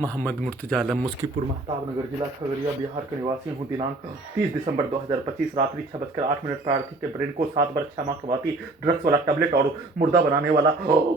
मोहम्मद मुर्तजा आलम मुस्कीपुर महताब नगर जिला खगड़िया बिहार का निवासी हूँ। दिनांक 30 दिसंबर 2025 रात्रि 6:08 प्रार्थी के ब्रेन को 7 वर्ष 6 माह के भांति ड्रग्स वाला टैबलेट और मुर्दा बनाने वाला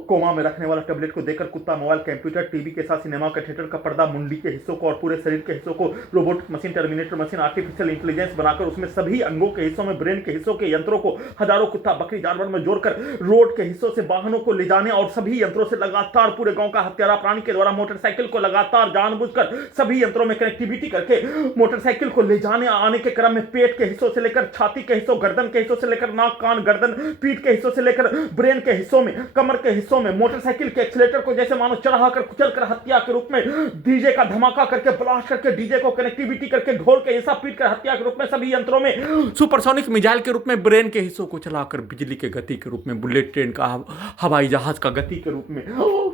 कोमा में रखने वाला टैबलेट को देकर कुत्ता मोबाइल कंप्यूटर टीवी के साथ सिनेमा का थिएटर का पर्दा मुंडी के हिस्सों को और पूरे शरीर के हिस्सों को robotic machine terminator machine artificial intelligence बनाकर उसमें सभी अंगों के हिस्सों में ब्रेन के हिस्सों के यंत्रों को हजारों कुत्ता बकरी जानवर में जोड़कर रोड के हिस्सों से वाहनों को ले जाने और सभी यंत्रों से लगातार पूरे गांव का हत्यारा प्राणी के द्वारा मोटरसाइकिल को लगातार जानबूझकर सभी यंत्रों में कनेक्टिविटी करके मोटरसाइकिल को ले जाने आने के क्रम में पेट के हिस्सों से लेकर छाती के हिस्सों गर्दन के हिस्सों से लेकर नाक कान गर्दन पीठ के हिस्सों से लेकर ब्रेन के हिस्सों में कमर के हिस्सों में मोटरसाइकिल के एक्सीलेटर को जैसे मानो चढ़ाकर कुचलकर हत्या के रूप में डीजे का धमाका करके ब्लास्ट करके डीजे को कनेक्टिविटी करके ढोल के हिस्सा पीट कर हत्या के रूप में सभी यंत्रों में सुपरसोनिक मिसाइल के रूप में ब्रेन के हिस्सों को चलाकर बिजली के गति के रूप में बुलेट ट्रेन का हवाई जहाज का गति के रूप में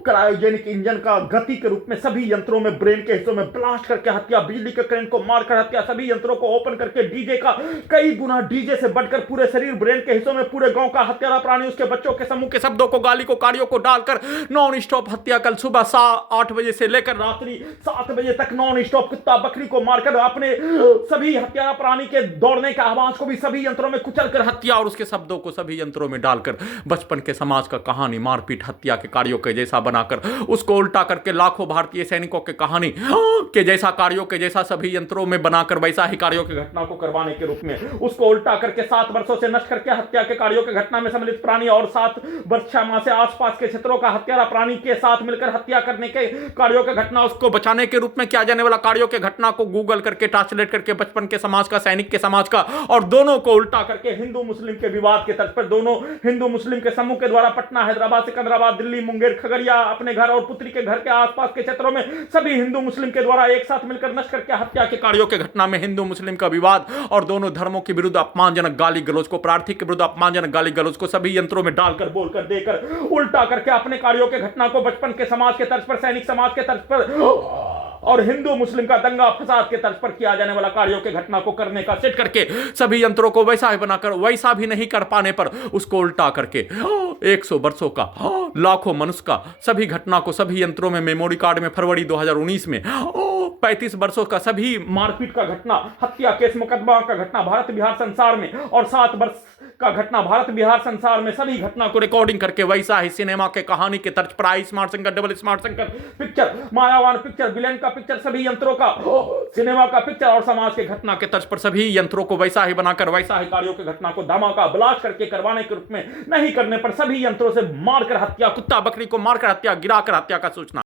क्रायोजेनिक इंजन का गति के रूप में सभी यंत्रों में ब्रेन के हिस्सों में ब्लास्ट करके हत्या बिजली के करंट को मारकर हत्या सभी यंत्रों को ओपन करके डीजे का कई गुना डीजे से बढ़कर पूरे शरीर ब्रेन के हिस्सों में पूरे गांव का हत्यारा प्राणी उसके बच्चों के समूह के शब्दों को गाली को कार्यों को डालकर नॉन स्टॉप हत्या कल सुबह 8 बजे से लेकर रात्रि 7 बजे तक नॉन स्टॉप कुत्ता बकरी को मारकर अपने सभी हत्यारा प्राणी के दौड़ने का आवाज को भी सभी यंत्रों में कुचलकर हत्या और उसके शब्दों को सभी यंत्रों में डालकर बचपन के समाज का कहानी मारपीट हत्या के कार्यों के जैसा बनाकर उसको उल्टा करके लाखों भारतीय सैनिकों के कहानी के जैसा कार्यों के जैसा सभी यंत्रों में बनाकर वैसा ही कार्यों की घटना को करवाने के रूप में उसको उल्टा करके 7 वर्षों से नष्ट करके हत्या के कार्यों की घटना में सम्मिलित प्राणी और 7 वर्ष 6 माह से आसपास के क्षेत्रों का हत्यारा प्राणी के साथ मिलकर हत्या करने के कार्यों की घटना उसको बचाने के रूप में किया जाने वाला कार्यों की घटना को गूगल करके ट्रांसलेट करके बचपन के समाज का सैनिक के समाज का और दोनों को उल्टा करके हिंदू मुस्लिम के विवाद के तर्ज पर दोनों हिंदू मुस्लिम के समूह के द्वारा पटना हैदराबाद सिकंदराबाद दिल्ली मुंगेर खगड़िया अपने घर और पुत्री के घर के आसपास के क्षेत्रों में सभी हिंदू मुस्लिम के द्वारा एक साथ मिलकर नष्ट करके हत्या के कार्यों के घटना में हिंदू मुस्लिम का विवाद और दोनों धर्मों के विरुद्ध अपमानजनक गाली गलौज को प्रार्थी के विरुद्ध अपमानजनक गाली गलौज को सभी यंत्रों में डालकर बोलकर देकर उल्टा करके अपने कार्यों के घटना को बचपन के समाज के तर्ज पर सैनिक समाज के तर्ज पर और हिंदू मुस्लिम का दंगा फसाद के तर्ज पर किया जाने वाला कार्यों के घटना को करने का सेट करके सभी यंत्रों को वैसा ही बनाकर वैसा भी नहीं कर पाने पर उसको उल्टा करके 100 वर्षों का लाखों मनुष्य का सभी घटना को सभी यंत्रों में मेमोरी कार्ड में फरवरी 2019 में 35 वर्षों का सभी मारपीट का घटना हत्या केस मुकदमा का घटना भारत बिहार संसार में और 7 वर्ष का घटना भारत बिहार संसार में सभी घटना को रिकॉर्डिंग करके वैसा ही सिनेमा के कहानी के तर्ज पर I smart Shankar double smart Shankar picture मायावान पिक्चर विलेन का पिक्चर सभी यंत्रों का सिनेमा का पिक्चर और समाज के घटना के तर्ज पर सभी यंत्रों को वैसा ही बनाकर वैसा ही कार्यों की घटना को धमाका ब्लास्ट करके करवाने के रूप में नहीं करने पर सभी यंत्रों से मारकर हत्या कुत्ता बकरी को मारकर हत्या गिराकर हत्या का सूचना